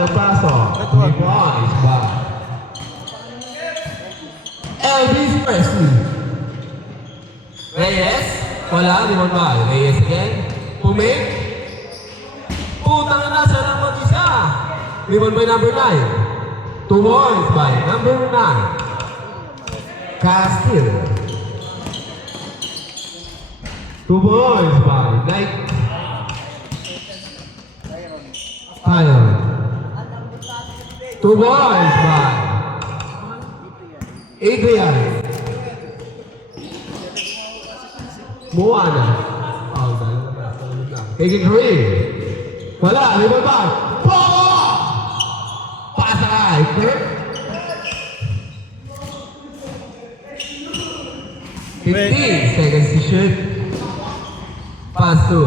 ng paso. 3 points by Elvis Presley. Reyes. Wala, limon ba? Reyes again. Pumik. Putang na, siya ng mag-isa. Limon by number 9. 2 points by number 9. Castillo. 2 points by Knight. Tyler. 2 points by Adrian. Moana. Oh, taking 3. Wala, limon ba? Pogo! Pasay. Kurt. 15 seconds to shoot. Pass to.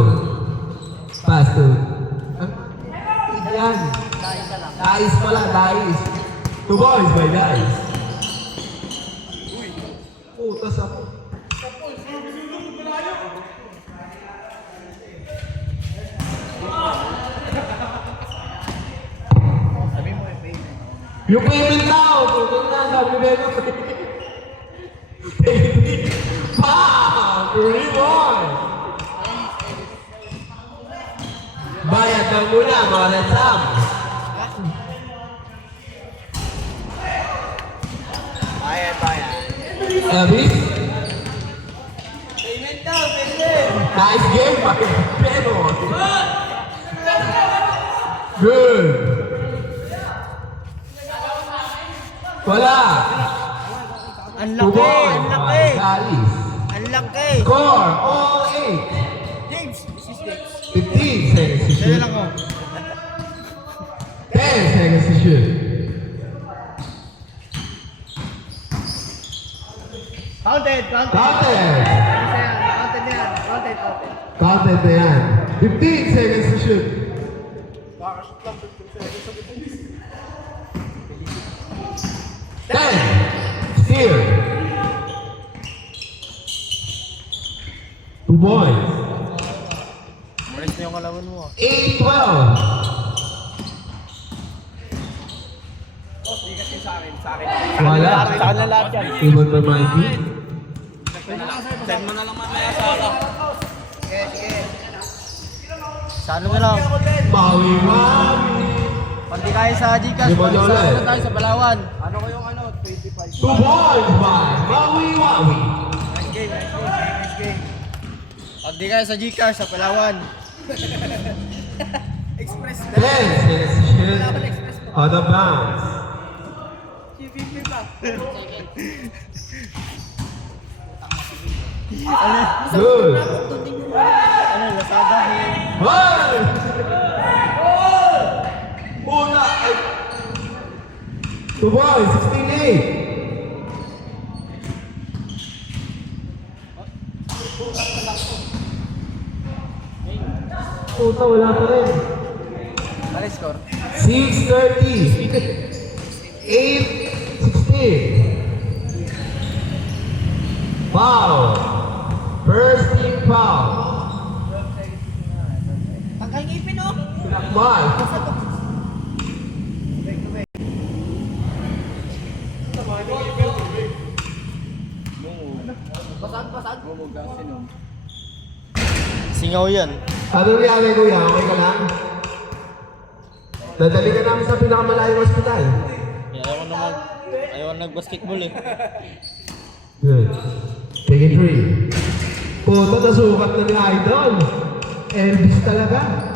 Yan. Dice pala, dice. 2 points by dice. Putas ako. Yung payment now! Putas na, sabi mo. Wow! 3 points! Bayad lang muna, mga Retsam. Bayad. Elvis? Payment daw, payment. Nice game, pero. Good. Wala. Ang laki. Galis. Ang laki. Score, all 8. James, this is James. 15 seconds to Sa'yo shoot. lang oh. 10 seconds to shoot. Counted. Counted. Counted. Counted na yan. 15 seconds to shoot. 10. Steal. 2 points. Malis na yung kalaban mo. 8-12. Wala. Sa akin na lahat yan. Ibon ba Mikey? Send mo na lang mamaya sa ako. Sige. Sa ano na lang? Maui. Pandi kayo sa Gcash. Di ba Pandi ulit? sa ano tayo sa Palawan. Ano ko yung 25. 2 points by Maui. Nice game. Pandi kayo sa Gcash sa Palawan. Express 10 seconds to shoot. Out of bounds. GVP pa. Good. Ano, Lazada. One. Una. 2 points. 16-8. Puta, wala pa rin. Ano score? 6:30. 8-16. Foul. First team foul. Pagkangipin oh. Sinakbal. Singaw yan. Ano nangyari kuya? Okay ka lang? Dadali ka namin sa pinakamalayong ospital. Ayaw ko nag-basketball eh. Good. Take it 3. Puto, nasukat na ni Idol. Elvis talaga.